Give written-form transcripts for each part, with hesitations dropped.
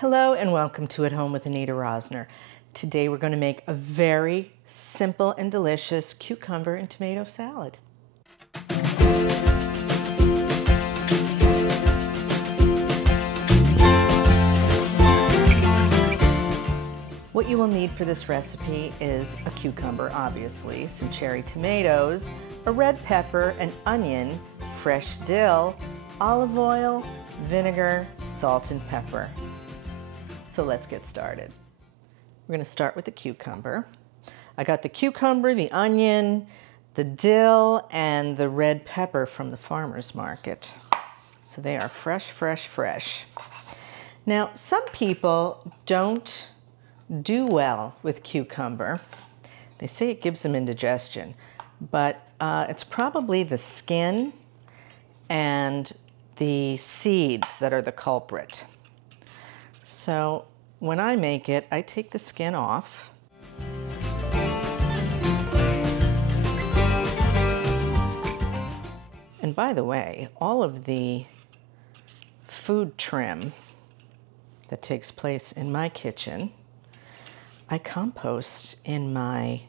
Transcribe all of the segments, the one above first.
Hello and welcome to At Home with Anita Rosner. Today we're going to make a very simple and delicious cucumber and tomato salad. What you will need for this recipe is a cucumber, obviously, some cherry tomatoes, a red pepper, an onion, fresh dill, olive oil, vinegar, salt, and pepper. So let's get started. We're going to start with the cucumber. I got the cucumber, the onion, the dill, and the red pepper from the farmer's market. So they are fresh, fresh, fresh. Now, some people don't do well with cucumber. They say it gives them indigestion, but it's probably the skin and the seeds that are the culprit. So when I make it, I take the skin off. And by the way, all of the food trim that takes place in my kitchen, I compost in my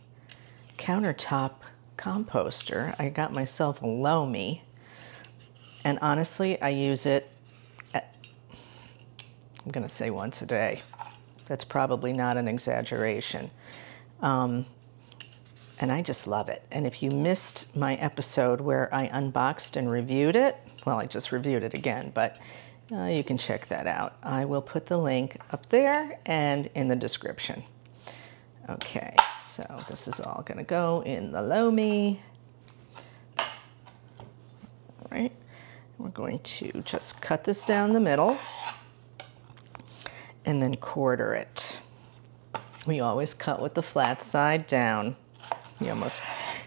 countertop composter. I got myself a Loamy, and honestly, I use it I'm going to say once a day. That's probably not an exaggeration. And I just love it. And if you missed my episode where I unboxed and reviewed it, well, I just reviewed it again, but you can check that out. I will put the link up there and in the description. Okay, so this is all going to go in the Loamy. All right, we're going to just cut this down the middle and then quarter it. We always cut with the flat side down. You almost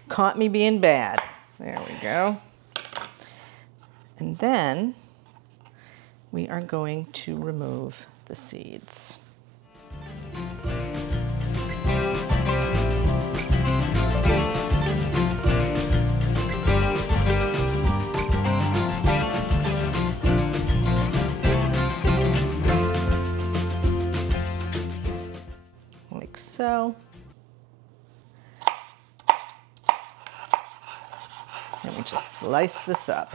caught me being bad. There we go. And then we are going to remove the seeds. So, and we just slice this up.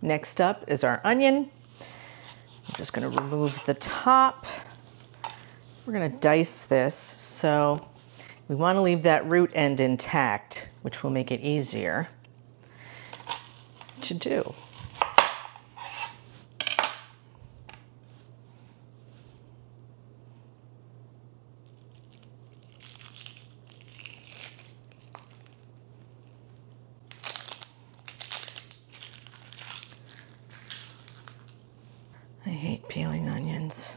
Next up is our onion. I'm just going to remove the top. We're going to dice this, so we want to leave that root end intact, which will make it easier to do. I hate peeling onions.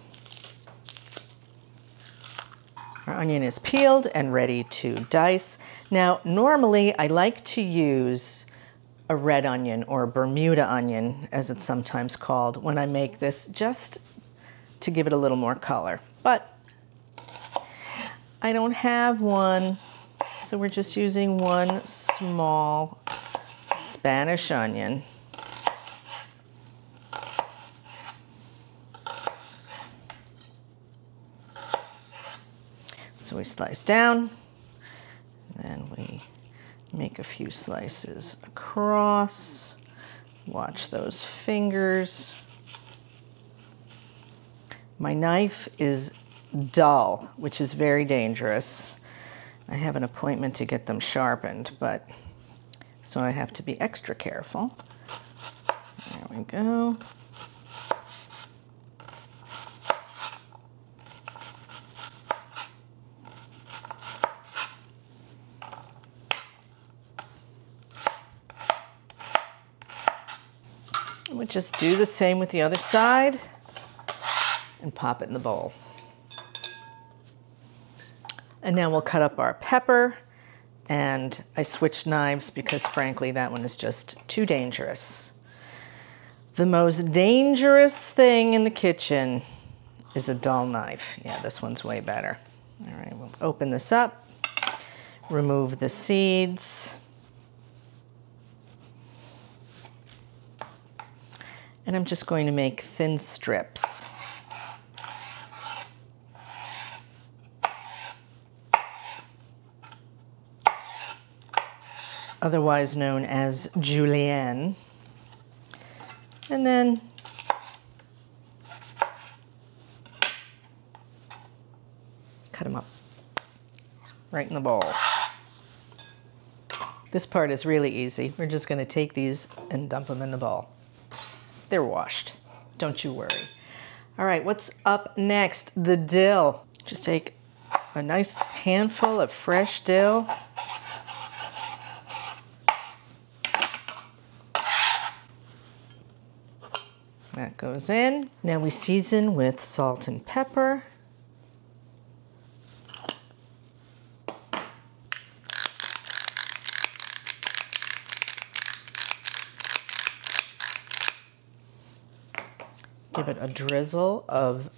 Our onion is peeled and ready to dice. Now, normally I like to use a red onion or a Bermuda onion, as it's sometimes called, when I make this, just to give it a little more color. But I don't have one, so we're just using one small Spanish onion. So we slice down, then we make a few slices across. Watch those fingers. My knife is dull, which is very dangerous. I have an appointment to get them sharpened, but so I have to be extra careful. There we go. We just do the same with the other side and pop it in the bowl. And now we'll cut up our pepper, and I switched knives because frankly that one is just too dangerous. The most dangerous thing in the kitchen is a dull knife. Yeah, this one's way better. All right, we'll open this up, remove the seeds. And I'm just going to make thin strips. Otherwise known as julienne. And then cut them up right in the bowl. This part is really easy. We're just going to take these and dump them in the bowl. They're washed. Don't you worry. All right, what's up next? The dill. Just take a nice handful of fresh dill. That goes in. Now we season with salt and pepper. Give it a drizzle of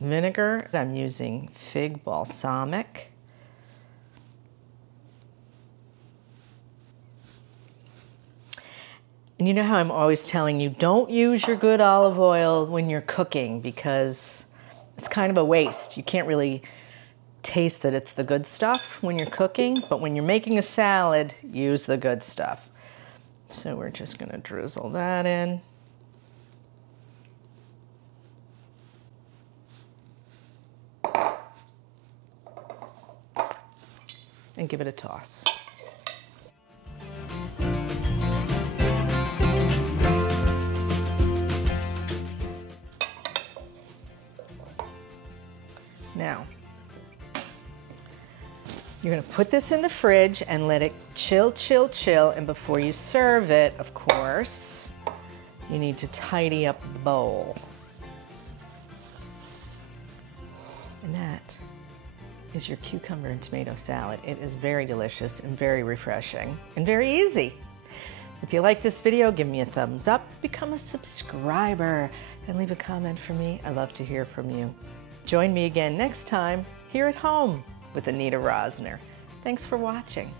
vinegar. I'm using fig balsamic. And you know how I'm always telling you, don't use your good olive oil when you're cooking because it's kind of a waste. You can't really taste that it's the good stuff when you're cooking, but when you're making a salad, use the good stuff. So we're just gonna drizzle that in. And give it a toss. Now, you're going to put this in the fridge and let it chill, chill, chill. And before you serve it, of course, you need to tidy up the bowl. And that is your cucumber and tomato salad. It is very delicious and very refreshing and very easy. If you like this video, give me a thumbs up, become a subscriber, and leave a comment for me. I love to hear from you. Join me again next time here at home with Anita Rosner. Thanks for watching.